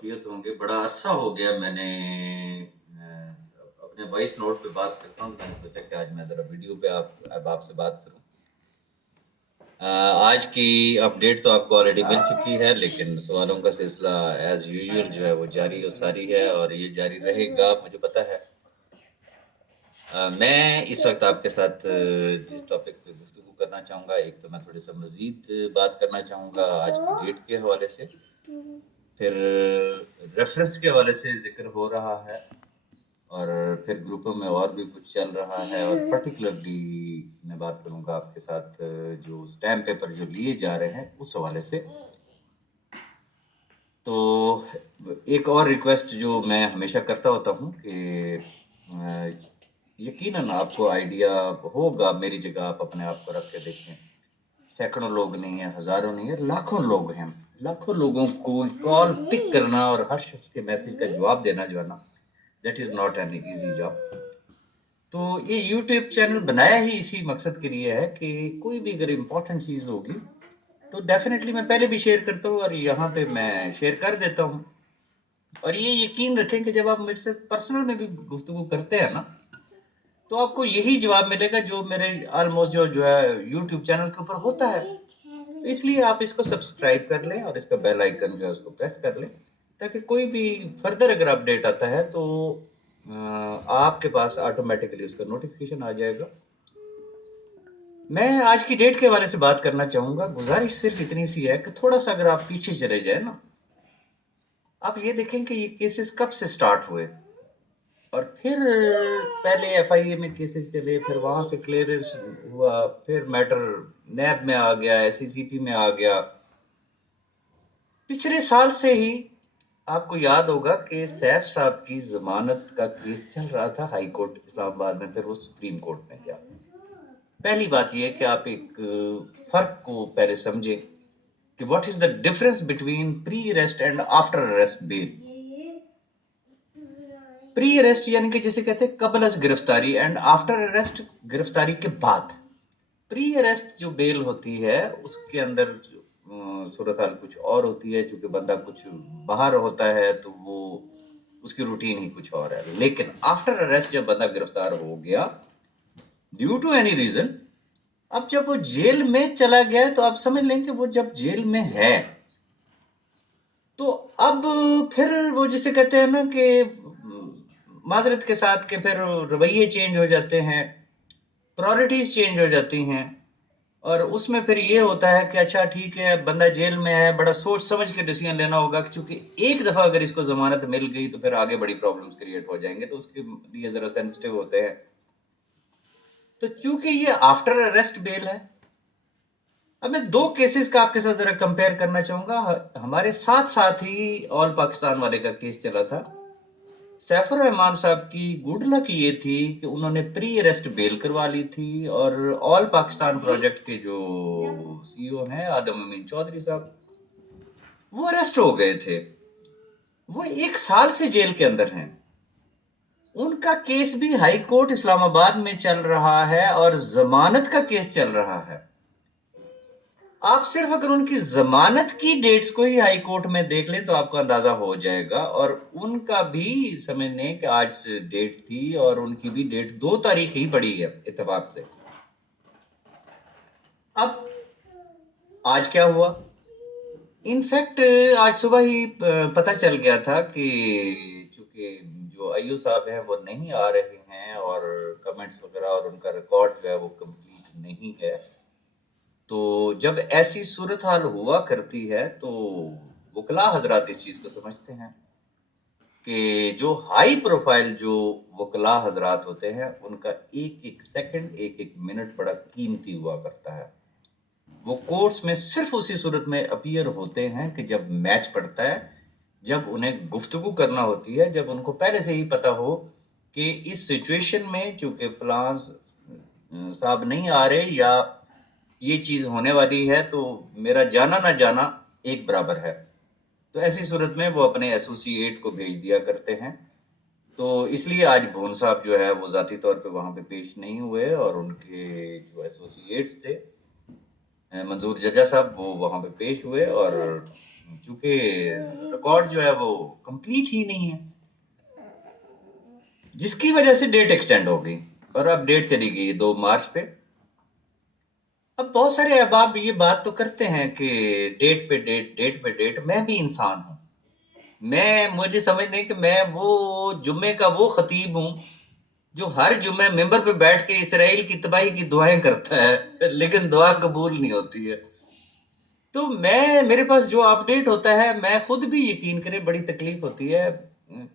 आफियत होंगे। बड़ा अरसा हो गया मैंने अपने वॉइस नोट पे बात करता हूँ, मैंने सोचा कि आज मैं ज़रा वीडियो पे अब आपसे बात करूँ। आज की अपडेट तो आपको ऑलरेडी मिल चुकी है, लेकिन सवालों का सिलसिला एज यूजुअल जो है वो जारी और सारी है, और ये जारी रहेगा, मुझे पता है। मैं इस वक्त आपके साथ जिस टॉपिक पे गुफ्तगू करना चाहूँगा, एक तो मैं थोड़ी सा मज़ीद बात करना चाहूँगा आज की डेट के हवाले से, फिर रेफरेंस के हवाले से ज़िक्र हो रहा है, और फिर ग्रुपों में और भी कुछ चल रहा है, और पर्टिकुलरली मैं बात करूँगा आपके साथ जो स्टैम्प पेपर जो लिए जा रहे हैं उस हवाले से। तो एक और रिक्वेस्ट जो मैं हमेशा करता होता हूँ कि यकीनन आपको आइडिया होगा, मेरी जगह आप अपने आप को रख के देखें। सैकड़ों लोग नहीं है, हजारों नहीं है, लाखों लोग हैं। लाखों लोगों को कॉल पिक करना और हर शख्स के मैसेज का जवाब देना जो है ना, that is not an easy job. तो ये यूट्यूब चैनल बनाया ही इसी मकसद के लिए है कि कोई भी अगर इम्पोर्टेंट चीज़ होगी तो डेफिनेटली मैं पहले भी शेयर करता हूँ, और यहाँ पे मैं शेयर कर देता हूँ। और ये यकीन रखें कि जब आप मेरे से पर्सनल में भी गुफ्तगू करते हैं ना, तो आपको यही जवाब मिलेगा जो मेरे ऑलमोस्ट जो है यूट्यूब चैनल के ऊपर होता है। तो इसलिए आप इसको सब्सक्राइब कर लें और इसका बेल आइकन जो है उसको प्रेस कर लें, ताकि कोई भी फर्दर अगर अपडेट आता है तो आपके पास ऑटोमेटिकली उसका नोटिफिकेशन आ जाएगा। मैं आज की डेट के बारे से बात करना चाहूँगा। गुजारिश सिर्फ इतनी सी है कि थोड़ा सा अगर आप पीछे चले जाए ना, आप ये देखें कि ये केसेस कब से स्टार्ट हुए, और फिर पहले एफआईए में केसेस चले, फिर वहां से क्लियरेंस हुआ, फिर मैटर नैब में आ गया, एससीसीपी में आ गया। पिछले साल से ही आपको याद होगा कि सैफ साहब की जमानत का केस चल रहा था हाई कोर्ट इस्लामाबाद में, फिर वो सुप्रीम कोर्ट में गया। पहली बात यह कि आप एक फर्क को पहले समझे कि what is the difference between pre arrest and after arrest bell. Pre arrest यानी कि जिसे कहते हैं कबल अज गिरफ्तारी, एंड आफ्टर अरेस्ट गिरफ्तारी के बाद। प्री अरेस्ट जो बेल होती है उसके अंदर सूरत हाल कुछ और होती है, क्योंकि बंदा कुछ बाहर होता है तो वो उसकी रूटीन ही कुछ और है। लेकिन आफ्टर अरेस्ट जब बंदा गिरफ्तार हो गया ड्यू टू एनी रीजन, अब जब वो जेल में चला गया है, तो आप समझ लें कि वो जब जेल में है तो अब फिर वो जिसे कहते हैं ना कि माजरत के साथ के फिर रवैये चेंज हो जाते हैं, प्रायोरिटीज चेंज हो जाती हैं, और उसमें फिर ये होता है कि अच्छा ठीक है बंदा जेल में है, बड़ा सोच समझ के डिसीजन लेना होगा, क्योंकि एक दफा अगर इसको जमानत मिल गई तो फिर आगे बड़ी प्रॉब्लम्स क्रिएट हो जाएंगे, तो उसके लिए जरा सेंसिटिव होते हैं। तो चूंकि ये आफ्टर अरेस्ट बेल है, अब मैं दो केसेस का आपके साथ जरा कंपेयर करना चाहूंगा। हमारे साथ साथ ही ऑल पाकिस्तान वाले का केस चला था। सैफुर रहमान साहब की गुड लक ये थी कि उन्होंने प्री अरेस्ट बेल करवा ली थी, और ऑल पाकिस्तान प्रोजेक्ट के जो सीईओ हैं आदम अमीन चौधरी साहब, वो अरेस्ट हो गए थे। वो 1 साल से जेल के अंदर हैं। उनका केस भी हाई कोर्ट इस्लामाबाद में चल रहा है और जमानत का केस चल रहा है। आप सिर्फ अगर उनकी जमानत की डेट्स को ही हाई कोर्ट में देख लें तो आपको अंदाजा हो जाएगा, और उनका भी समझने कि आज से डेट थी, और उनकी भी डेट 2 तारीख ही पड़ी है इत्तेफाक से। अब आज क्या हुआ, इनफैक्ट आज सुबह ही पता चल गया था कि चूंकि जो आईओ साहब हैं वो नहीं आ रहे हैं, और कमेंट्स वगैरह और उनका रिकॉर्ड जो है वो कंप्लीट नहीं है, तो जब ऐसी सूरत हाल हुआ करती है तो वकला हजरात इस चीज को समझते हैं कि जो हाई प्रोफाइल जो वकला हजरात होते हैं उनका एक एक सेकंड, एक एक मिनट बड़ा कीमती हुआ करता है। वो कोर्ट्स में सिर्फ उसी सूरत में अपीयर होते हैं कि जब मैच पड़ता है, जब उन्हें गुफ्तगू करना होती है, जब उनको पहले से ही पता हो कि इस सिचुएशन में चूंकि फलां साहब नहीं आ रहे या ये चीज होने वाली है, तो मेरा जाना ना जाना एक बराबर है। तो ऐसी सूरत में वो अपने एसोसिएट को भेज दिया करते हैं। तो इसलिए आज भून साहब जो है वो जाती तौर पे वहां पे पेश नहीं हुए, और उनके जो एसोसिएट्स थे मंजूर जजा साहब वो वहां पे पेश हुए, और چونکہ ریکارڈ جو ہے وہ کمپلیٹ ہی نہیں ہے، جس کی وجہ سے ڈیٹ ایکسٹینڈ ہو گئی اور اب ڈیٹ چلی گئی 2 مارچ پہ۔ اب بہت سارے احباب یہ بات تو کرتے ہیں کہ ڈیٹ پہ ڈیٹ، ڈیٹ پہ ڈیٹ، میں بھی انسان ہوں، مجھے سمجھ نہیں کہ میں وہ جمعے کا وہ خطیب ہوں جو ہر جمعہ ممبر پہ بیٹھ کے اسرائیل کی تباہی کی دعائیں کرتا ہے لیکن دعا قبول نہیں ہوتی ہے۔ تو میرے پاس جو اپڈیٹ ہوتا ہے، میں خود بھی یقین کرے بڑی تکلیف ہوتی ہے،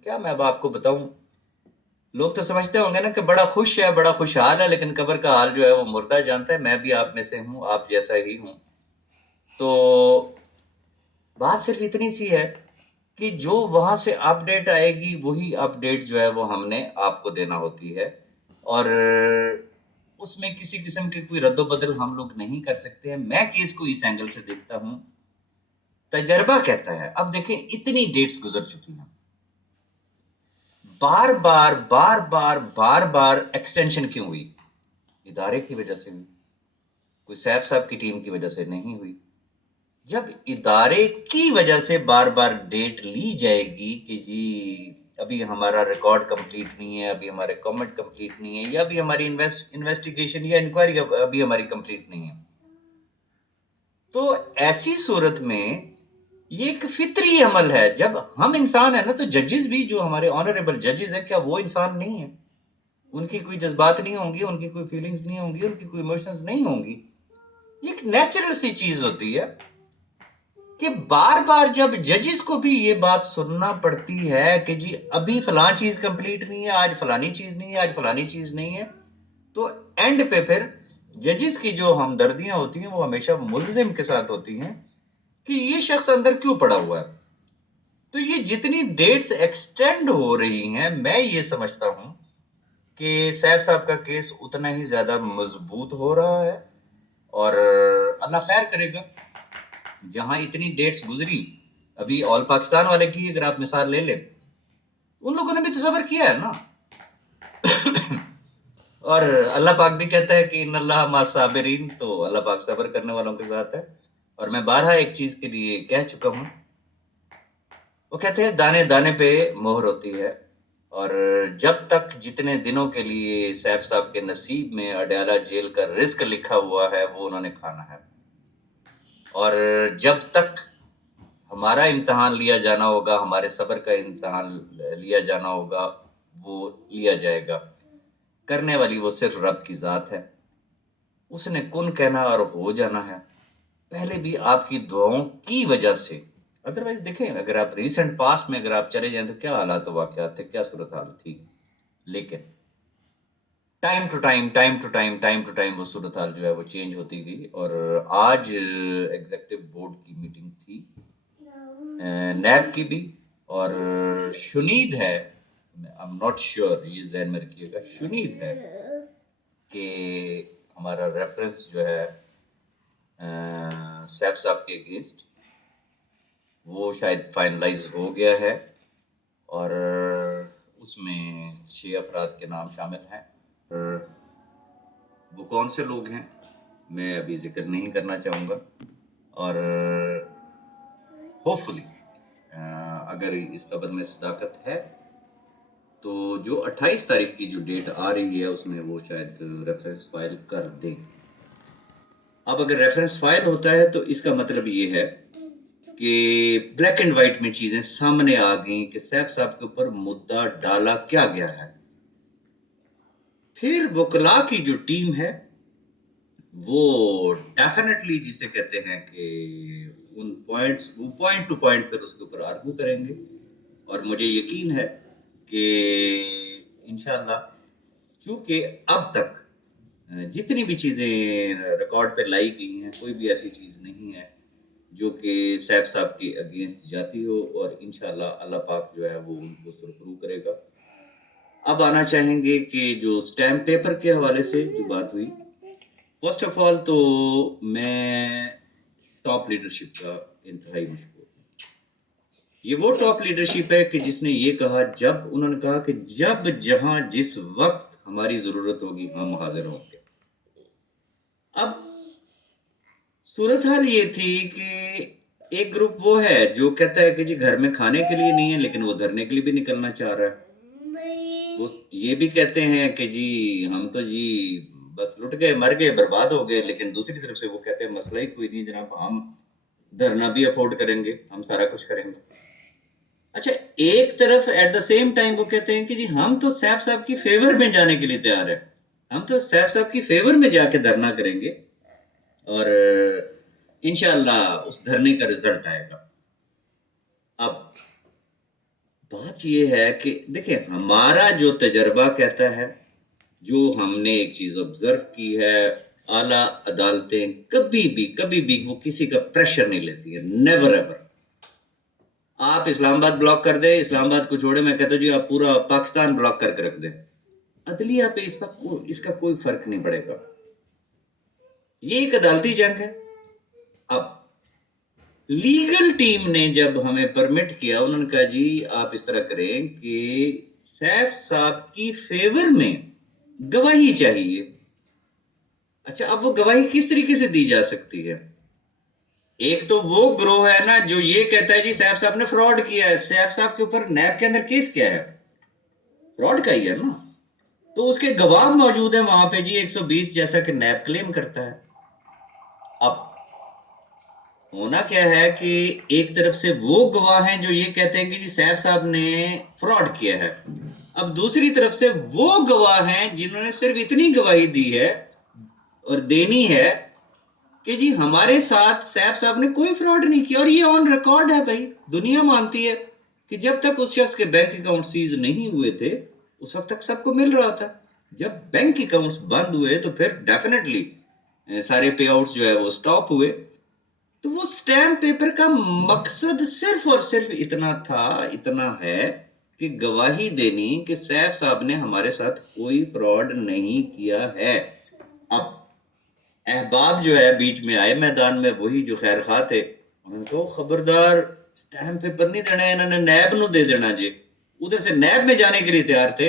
کیا میں اب آپ کو بتاؤں۔ لوگ تو سمجھتے ہوں گے نا کہ بڑا خوش ہے، بڑا خوشحال ہے، لیکن قبر کا حال جو ہے وہ مردہ جانتا ہے۔ میں بھی آپ میں سے ہوں، آپ جیسا ہی ہوں۔ تو بات صرف اتنی سی ہے کہ جو وہاں سے اپڈیٹ آئے گی وہی اپڈیٹ جو ہے وہ ہم نے آپ کو دینا ہوتی ہے، اور اس میں کسی قسم کے کوئی رد و بدل ہم لوگ نہیں کر سکتے ہیں۔ میں کیس کو اس اینگل سے دیکھتا ہوں، تجربہ کہتا ہے۔ اب دیکھیں اتنی ڈیٹس گزر چکی ہیں، بار بار بار بار بار بار ایکسٹینشن کیوں ہوئی؟ ادارے کی وجہ سے ہوئی، کوئی سیف صاحب کی ٹیم کی وجہ سے نہیں ہوئی۔ جب ادارے کی وجہ سے بار بار ڈیٹ لی جائے گی کہ جی ابھی ہمارا ریکارڈ کمپلیٹ نہیں ہے، ابھی ہمارے کامنٹ کمپلیٹ نہیں ہے، یا ابھی ہماری انویسٹیگیشن یا انکوائری ابھی ہماری کمپلیٹ نہیں ہے، تو ایسی صورت میں یہ ایک فطری عمل ہے۔ جب ہم انسان ہیں نا، تو ججز بھی جو ہمارے آنریبل ججز ہیں، کیا وہ انسان نہیں ہیں؟ ان کی کوئی جذبات نہیں ہوں گی، ان کی کوئی فیلنگز نہیں ہوں گی، ان کی کوئی ایموشنز نہیں ہوں گی؟ یہ ایک نیچرل سی چیز ہوتی ہے کہ بار بار جب ججز کو بھی یہ بات سننا پڑتی ہے کہ جی ابھی فلاں چیز کمپلیٹ نہیں ہے، آج فلانی چیز نہیں ہے، آج فلانی چیز نہیں ہے، تو اینڈ پہ پھر ججز کی جو ہمدردیاں ہوتی ہیں وہ ہمیشہ ملزم کے ساتھ ہوتی ہیں کہ یہ شخص اندر کیوں پڑا ہوا ہے۔ تو یہ جتنی ڈیٹس ایکسٹینڈ ہو رہی ہیں، میں یہ سمجھتا ہوں کہ سیف صاحب کا کیس اتنا ہی زیادہ مضبوط ہو رہا ہے، اور اللہ خیر کرے گا۔ جہاں اتنی ڈیٹس گزری، ابھی آل پاکستان والے کی اگر آپ مثال لے لیں، ان لوگوں نے بھی تو صبر کیا ہے نا، اور اللہ پاک بھی کہتا ہے کہ ان اللہ مع الصابرین، تو اللہ پاک صبر کرنے والوں کے ساتھ ہے۔ اور میں بارہا ایک چیز کے لیے کہہ چکا ہوں، وہ کہتے ہیں دانے دانے پہ مہر ہوتی ہے، اور جب تک جتنے دنوں کے لیے سیف صاحب کے نصیب میں اڈیالہ جیل کا رزق لکھا ہوا ہے وہ انہوں نے کھانا ہے، اور جب تک ہمارا امتحان لیا جانا ہوگا، ہمارے صبر کا امتحان لیا جانا ہوگا، وہ لیا جائے گا۔ کرنے والی وہ صرف رب کی ذات ہے، اس نے کن کہنا اور ہو جانا ہے، پہلے بھی آپ کی دعاؤں کی وجہ سے۔ ادروائز دیکھیں، اگر آپ ریسنٹ پاسٹ میں اگر آپ چلے جائیں تو کیا حالات و واقعات تھے، کیا صورتحال تھی، لیکن ٹائم ٹو ٹائم وہ صورتحال جو ہے وہ چینج ہوتی گئی۔ اور آج ایگزیکٹو بورڈ کی میٹنگ تھی، نیب کی بھی، اور شنید ہے، I'm not sure، یہ ذہن میں رکھیے گا، شنید ہے کہ ہمارا ریفرنس جو ہے سیف صاحب کے اگینسٹ وہ شاید فائنلائز ہو گیا ہے، اور اس میں 6 افراد کے نام شامل ہیں، اور وہ کون سے لوگ ہیں میں ابھی ذکر نہیں کرنا چاہوں گا، اور ہوپ فلی اگر اس خبر میں صداقت ہے تو جو 28 تاریخ کی جو ڈیٹ آ رہی ہے اس میں وہ شاید ریفرنس فائل کر دیں۔ اب اگر ریفرنس فائل ہوتا ہے تو اس کا مطلب یہ ہے کہ بلیک اینڈ وائٹ میں چیزیں سامنے آ گئیں کہ سیف صاحب کے اوپر مدعا ڈالا کیا گیا ہے۔ پھر وکلاء کی جو ٹیم ہے وہ ڈیفینیٹلی جسے کہتے ہیں کہ ان پوائنٹس، وہ پوائنٹ ٹو پوائنٹ پھر اس کے اوپر آرگو کریں گے، اور مجھے یقین ہے کہ انشاءاللہ، چونکہ اب تک جتنی بھی چیزیں ریکارڈ پہ لائی گئی ہیں کوئی بھی ایسی چیز نہیں ہے جو کہ سیف صاحب کے اگینسٹ جاتی ہو، اور انشاءاللہ اللہ پاک جو ہے وہ ان کو سرخرو کرے گا۔ اب آنا چاہیں گے کہ جو سٹیمپ پیپر کے حوالے سے جو بات ہوئی، فرسٹ آف آل تو میں ٹاپ لیڈرشپ کا انتہائی مشکور ہوں۔ یہ وہ ٹاپ لیڈرشپ ہے کہ جس نے یہ کہا، جب انہوں نے کہا کہ جب جہاں جس وقت ہماری ضرورت ہوگی ہم حاضر ہوں گے۔ اب صورتحال یہ تھی کہ एक ग्रुप वो है जो कहता है कि जी घर में खाने के लिए नहीं है, लेकिन वो धरने के लिए भी निकलना चाह रहा है। वो ये भी कहते हैं कि जी हम तो जी बस लुट गए, मर गए, बर्बाद हो गए, लेकिन दूसरी तरफ से वो कहते हैं मसला ही कोई नहीं जनाब, हम धरना भी अफोर्ड करेंगे, हम सारा कुछ करेंगे। अच्छा, एक तरफ एट द सेम टाइम वो कहते हैं कि जी हम तो सैफ साहब की फेवर में जाने के लिए तैयार है, हम तो सैफ साहब की फेवर में जाके धरना करेंगे और इंशाल्लाह उस धरने का रिजल्ट आएगा। अब बात ये है कि देखिए, हमारा जो तजर्बा कहता है, जो हमने एक चीज ऑब्जर्व की है, आला अदालतें कभी भी वो किसी का प्रेशर नहीं लेती है, नेवर एवर। आप इस्लामाबाद ब्लॉक कर दे, इस्लामाबाद को छोड़े, मैं कहता हूँ जी आप पूरा पाकिस्तान ब्लॉक करके रख दे, अदलिया पे इसका कोई फर्क नहीं पड़ेगा। ये एक अदालती जंग है। अब लीगल टीम ने जब हमें परमिट किया, उन्होंने कहा जी आप इस तरह करें कि सैफ साहब की फेवर में गवाही चाहिए। अच्छा, अब वो गवाही किस तरीके से दी जा सकती है? एक तो वो ग्रोह है ना जो ये कहता है जी सैफ साहब ने फ्रॉड किया है, सैफ साहब के ऊपर नैब के अंदर केस क्या है, फ्रॉड का ही है ना, तो उसके गवाह मौजूद है वहां पे जी 120, जैसा कि नैब क्लेम करता है। अब होना क्या है कि एक तरफ से वो गवाह हैं जो ये कहते हैं कि जी सैफ साहब ने फ्रॉड किया है, अब दूसरी तरफ से वो गवाह हैं जिन्होंने सिर्फ इतनी गवाही दी है और देनी है कि जी हमारे साथ सैफ साहब ने कोई फ्रॉड नहीं किया, और ये ऑन रिकॉर्ड है भाई, दुनिया मानती है कि जब तक उस शख्स के बैंक अकाउंट सीज नहीं हुए थे उस वक्त तक सबको मिल रहा था। जब बैंक अकाउंट्स बंद हुए तो फिर डेफिनेटली सारे पे आउट्स जो है वो स्टॉप हुए। तो वो स्टैम्प पेपर का मकसद सिर्फ और सिर्फ इतना था, इतना है कि गवाही देनी कि सैफ साहब ने हमारे साथ कोई फ्रॉड नहीं किया है। अब अहबाब जो है बीच में आए मैदान में, वही जो खैर खा थे, उन्होंने कहा खबरदार स्टैम्प पेपर नहीं देना, इन्होंने नैब नु दे देना जी। उधर से नैब में जाने के लिए तैयार थे,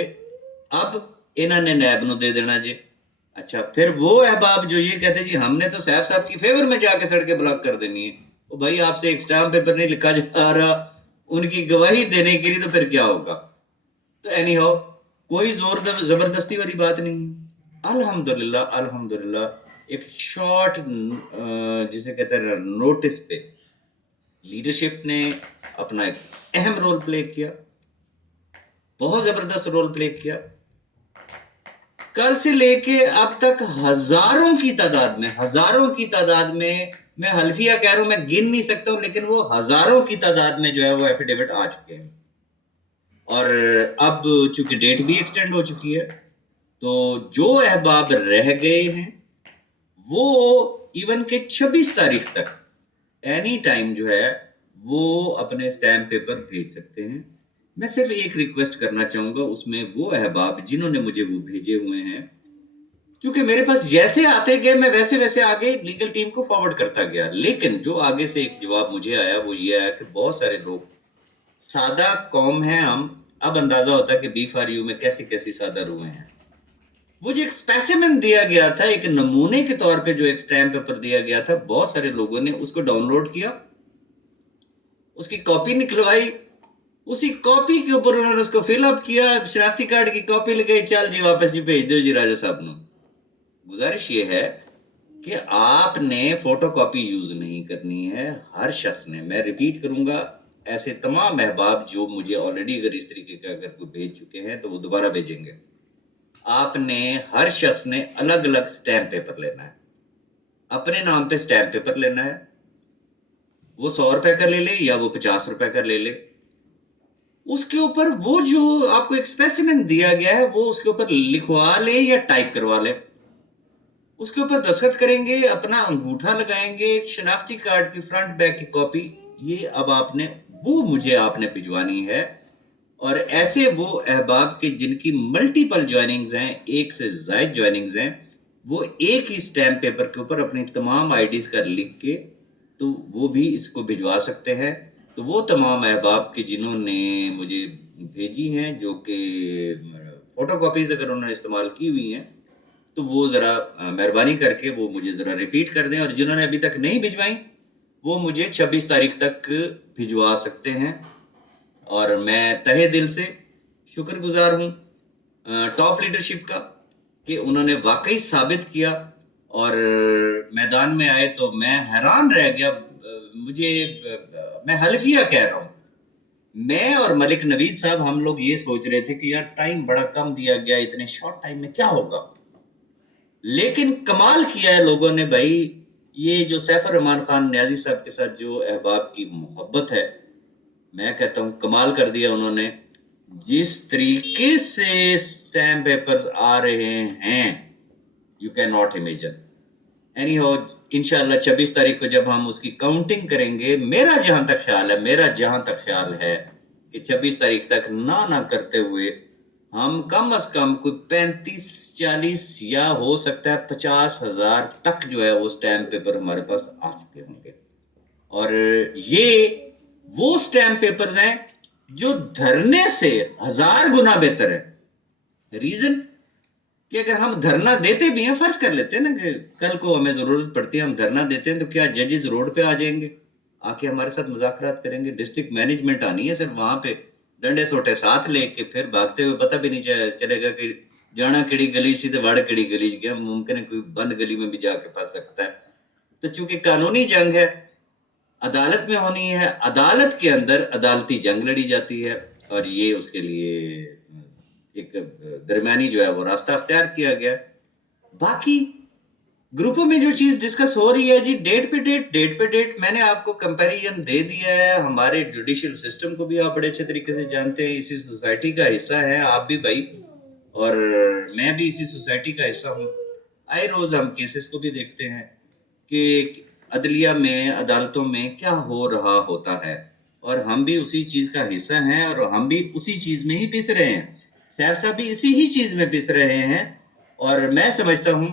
अब इन्होंने नैब नु दे देना जी। अच्छा, फिर वो अहबाब जो ये कहते जी हमने तो सैफ साहब की फेवर में जाके सड़कें ब्लॉक कर देनी है, तो भाई आपसे एक स्टाम्प पेपर नहीं लिखा जा रहा उनकी गवाही देने के लिए, तो फिर क्या होगा? तो एनी हाउ कोई जोर जबरदस्ती वाली बात नहीं है। अल्हम्दुलिल्लाह अल्हम्दुलिल्लाह एक शॉर्ट जिसे कहते हैं नोटिस पे लीडरशिप ने अपना एक अहम रोल प्ले किया, बहुत जबरदस्त रोल प्ले किया। कल से लेके अब तक हजारों की तादाद में, मैं हल्फिया कह रहा हूं, मैं गिन नहीं सकता हूं, लेकिन वो हजारों की तादाद में जो है वो एफिडेविट आ चुके हैं। और अब चूंकि डेट भी एक्सटेंड हो चुकी है, तो जो अहबाब रह गए हैं वो इवन के 26 तारीख तक एनी टाइम जो है वो अपने स्टैम्प पेपर भेज सकते हैं। मैं सिर्फ एक रिक्वेस्ट करना चाहूंगा, उसमें वो अहबाब जिन्होंने मुझे वो भेजे हुए हैं, क्योंकि मेरे पास जैसे आते गए मैं वैसे वैसे आगे लीगल टीम को फॉरवर्ड करता गया, लेकिन जो आगे से एक जवाब मुझे आया वो ये आया कि बहुत सारे लोग, सादा कौम है हम, अब अंदाजा होता है कि बी फॉर यू में कैसी कैसी सादा रूहें हैं। वो जो एक स्पेसिमेन दिया गया था, एक नमूने के तौर पे जो एक स्टैम्प पेपर दिया गया था, बहुत सारे लोगों ने उसको डाउनलोड किया, उसकी कॉपी निकलवाई, उसी कॉपी के ऊपर उन्होंने उसको फिलअप किया, शनाख्ती कार्ड की कॉपी लगाई, चल जी वापस जी भेज दो जी राजा साहब ने। गुजारिश ये है कि आपने फोटो कॉपी यूज नहीं करनी है। हर शख्स ने, मैं रिपीट करूंगा, ऐसे तमाम अहबाब जो मुझे ऑलरेडी अगर इस तरीके का अगर कोई भेज चुके हैं तो वो दोबारा भेजेंगे, आपने हर शख्स ने अलग अलग स्टैम्प पेपर लेना है, अपने नाम पे स्टैम्प पेपर लेना है। वो 100 रुपए का ले ले या वो 50 रुपए का ले ले, उसके ऊपर वो जो आपको एक स्पेसिमेन दिया गया है वो उसके ऊपर लिखवा ले या टाइप करवा ले, उसके ऊपर दस्तखत करेंगे, अपना अंगूठा लगाएंगे, शनाख्ती कार्ड की फ्रंट बैक की कॉपी, ये अब आपने वो मुझे आपने भिजवानी है। और ऐसे वो अहबाब के जिनकी मल्टीपल ज्वाइनिंग्स हैं, एक से ज्यादा ज्वाइनिंग्स हैं, वो एक ही स्टैम्प पेपर के ऊपर अपनी तमाम आईडीज का लिख के तो वो भी इसको भिजवा सकते हैं। तो वो तमाम अहबाब के जिन्होंने मुझे भेजी हैं, जो कि फोटो कॉपीज अगर उन्होंने इस्तेमाल की हुई हैं, तो वो ज़रा मेहरबानी करके वो मुझे ज़रा रिपीट कर दें, और जिन्होंने अभी तक नहीं भिजवाई وہ مجھے 26 تاریخ تک بھجوا سکتے ہیں، اور میں تہہ دل سے شکر گزار ہوں ٹاپ لیڈرشپ کا کہ انہوں نے واقعی ثابت کیا، اور میدان میں آئے تو میں حیران رہ گیا. مجھے میں حلفیہ کہہ رہا ہوں، میں اور ملک نوید صاحب ہم لوگ یہ سوچ رہے تھے کہ یار ٹائم بڑا کم دیا گیا، اتنے شارٹ ٹائم میں کیا ہوگا، لیکن کمال کیا ہے لوگوں نے بھائی. یہ جو سیف الرحمان خان نیازی صاحب کے ساتھ جو احباب کی محبت ہے، میں کہتا ہوں کمال کر دیا انہوں نے. جس طریقے سے سٹیمپ پیپرز آ رہے ہیں you can not imagine. Anyhow انشاءاللہ 26 تاریخ کو جب ہم اس کی کاؤنٹنگ کریں گے، میرا جہاں تک خیال ہے کہ 26 تاریخ تک نہ کرتے ہوئے ہم کم از کم کوئی 35-40 یا ہو سکتا ہے 50,000 تک جو ہے وہ سٹیمپ پیپر ہمارے پاس آ چکے ہوں گے. اور یہ وہ سٹیمپ پیپرز ہیں جو دھرنے سے 1000 گنا بہتر ہے. ریزن کہ اگر ہم دھرنا دیتے بھی ہیں، فرض کر لیتے ہیں نا کہ کل کو ہمیں ضرورت پڑتی ہے، ہم دھرنا دیتے ہیں، تو کیا ججز روڈ پہ آ جائیں گے، آ کے ہمارے ساتھ مذاکرات کریں گے؟ ڈسٹرکٹ مینجمنٹ آنی ہے صرف وہاں پہ ڈنڈے سوٹے ساتھ لے کے، پھر بھاگتے ہوئے پتہ بھی نہیں چلے گا کہ جانا کڑی گلی سی تو وڑ کڑی گلی گیا. ممکن ہے کوئی بند گلی میں بھی جا کے پھنس سکتا ہے. تو چونکہ قانونی جنگ ہے، عدالت میں ہونی ہے، عدالت کے اندر عدالتی جنگ لڑی جاتی ہے، اور یہ اس کے لیے ایک درمیانی جو ہے وہ راستہ اختیار کیا گیا. باقی گروپوں میں جو چیز ڈسکس ہو رہی ہے جی، ڈیٹ پہ ڈیٹ میں نے آپ کو کمپیریزن دے دیا ہے. ہمارے جوڈیشل سسٹم کو بھی آپ بڑے اچھے طریقے سے جانتے ہیں، اسی سوسائٹی کا حصہ ہیں آپ بھی بھائی، اور میں بھی اسی سوسائٹی کا حصہ ہوں. آئے روز ہم کیسز کو بھی دیکھتے ہیں کہ عدلیہ میں، عدالتوں میں کیا ہو رہا ہوتا ہے، اور ہم بھی اسی چیز کا حصہ ہیں، اور ہم بھی اسی چیز میں ہی پس رہے ہیں. سیف صاحب بھی اسی ہی چیز میں پس رہے ہیں. اور میں سمجھتا ہوں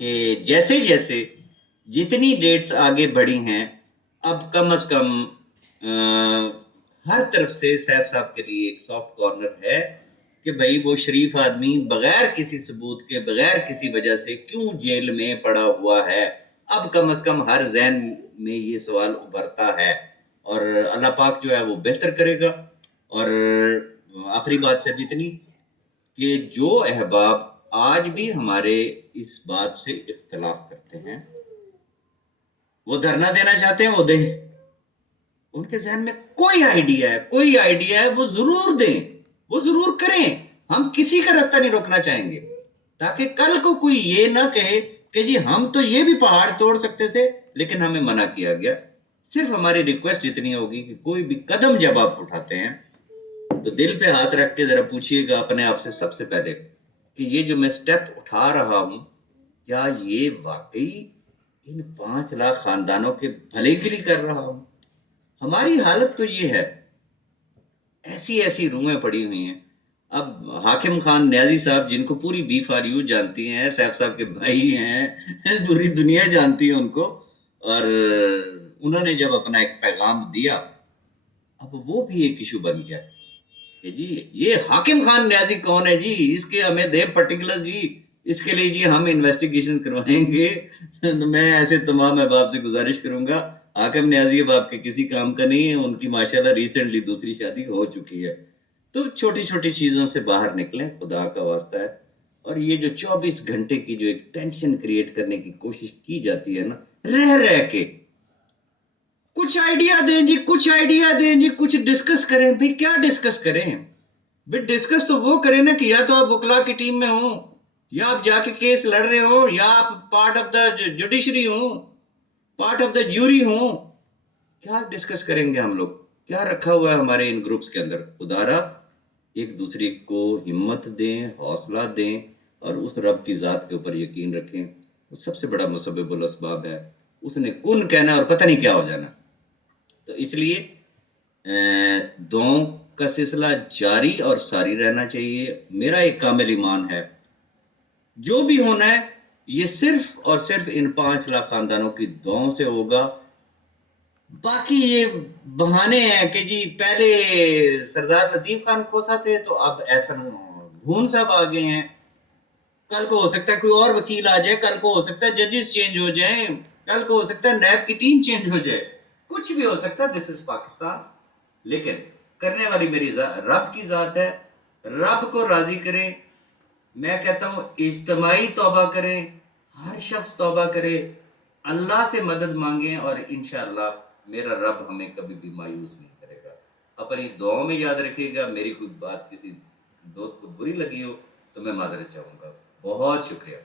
کہ جیسے جیسے جتنی ڈیٹس آگے بڑھی ہیں، اب کم از کم ہر طرف سے سیف صاحب کے لیے ایک سافٹ کارنر ہے کہ بھائی وہ شریف آدمی بغیر کسی ثبوت کے، بغیر کسی وجہ سے کیوں جیل میں پڑا ہوا ہے. اب کم از کم ہر ذہن میں یہ سوال ابھرتا ہے، اور اللہ پاک جو ہے وہ بہتر کرے گا. اور آخری بات صرف اتنی کہ جو احباب آج بھی ہمارے اس بات سے اختلاف کرتے ہیں، وہ دھرنا دینا چاہتے ہیں، وہ دیں. ان کے ذہن میں کوئی آئیڈیا ہے وہ ضرور دیں، وہ ضرور کریں. ہم کسی کا راستہ نہیں روکنا چاہیں گے، تاکہ کل کو کوئی یہ نہ کہے کہ جی ہم تو یہ بھی پہاڑ توڑ سکتے تھے لیکن ہمیں منع کیا گیا. صرف ہماری ریکویسٹ اتنی ہوگی کہ کوئی بھی قدم جب آپ اٹھاتے ہیں تو دل پہ ہاتھ رکھ کے ذرا پوچھئے گا اپنے آپ سے سب سے پہلے کہ یہ جو میں سٹیپ اٹھا رہا ہوں، کیا یہ واقعی ان 5 لاکھ خاندانوں کے بھلے کے لیے کر رہا ہوں؟ ہماری حالت تو یہ ہے، ایسی روحیں پڑی ہوئی ہیں. اب حاکم خان نیازی صاحب، جن کو پوری بی فار یو جانتی ہیں، سیف صاحب کے بھائی ہیں، پوری دنیا جانتی ہے ان کو، اور انہوں نے جب اپنا ایک پیغام دیا، اب وہ بھی ایک ایشو بن گیا کہ جی یہ حاکم خان نیازی کون ہے جی، اس کے ہمیں دے پرٹیکولر جی، اس کے لیے جی ہم انویسٹیگیشن کروائیں گے. تو میں ایسے تمام احباب سے گزارش کروں گا، حاکم نیازی اب آپ کے کسی کام کا نہیں ہے، ان کی ماشاءاللہ ریسنٹلی دوسری شادی ہو چکی ہے. تو چھوٹی چھوٹی چیزوں سے باہر نکلیں، خدا کا واسطہ ہے. اور یہ جو 24 گھنٹے کی جو ایک ٹینشن کریٹ کرنے کی کوشش کی جاتی ہے نا، رہ کے کچھ آئیڈیا دیں جی، کچھ ڈسکس کریں. بھی کیا ڈسکس کریں؟ بھی ڈسکس تو وہ کریں نا کہ یا تو آپ وکلا کی ٹیم میں ہوں، یا آپ جا کے کیس لڑ رہے ہو، یا آپ پارٹ آف دا جوڈیشری ہوں، پارٹ آف دا جیوری ہوں. کیا ڈسکس کریں گے ہم لوگ؟ کیا رکھا ہوا ہے ہمارے ان گروپس کے اندر؟ خدارا ایک دوسرے کو ہمت دیں، حوصلہ دیں، اور اس رب کی ذات کے اوپر یقین رکھیں. وہ سب سے بڑا مسبب الاسباب ہے، اس نے کن کہنا اور پتہ نہیں کیا ہو جانا. تو اس لیے دعاؤں کا سلسلہ جاری اور ساری رہنا چاہیے. میرا ایک کامل ایمان ہے جو بھی ہونا ہے یہ صرف اور صرف ان 5 لاکھ خاندانوں کی دعاؤں سے ہوگا. باقی یہ بہانے ہیں کہ جی پہلے سردار لطیف خان کھوسا تھے تو اب احسن بھون صاحب آ گئے ہیں، کل کو ہو سکتا ہے کوئی اور وکیل آ جائے، کل کو ہو سکتا ہے ججز چینج ہو جائیں. کل کو ہو سکتا ہے نیب کی ٹیم چینج ہو جائے، کچھ بھی ہو سکتا ہے. دس از پاکستان. لیکن کرنے والی میری رب کی ذات ہے. رب کو راضی کریں. میں کہتا ہوں اجتماعی توبہ کریں، ہر شخص توبہ کرے، اللہ سے مدد مانگیں، اور انشاءاللہ میرا رب ہمیں کبھی بھی مایوس نہیں کرے گا. اپنی دعاؤں میں یاد رکھیے گا. میری کوئی بات کسی دوست کو بری لگی ہو تو میں معذرت چاہوں گا. بہت شکریہ.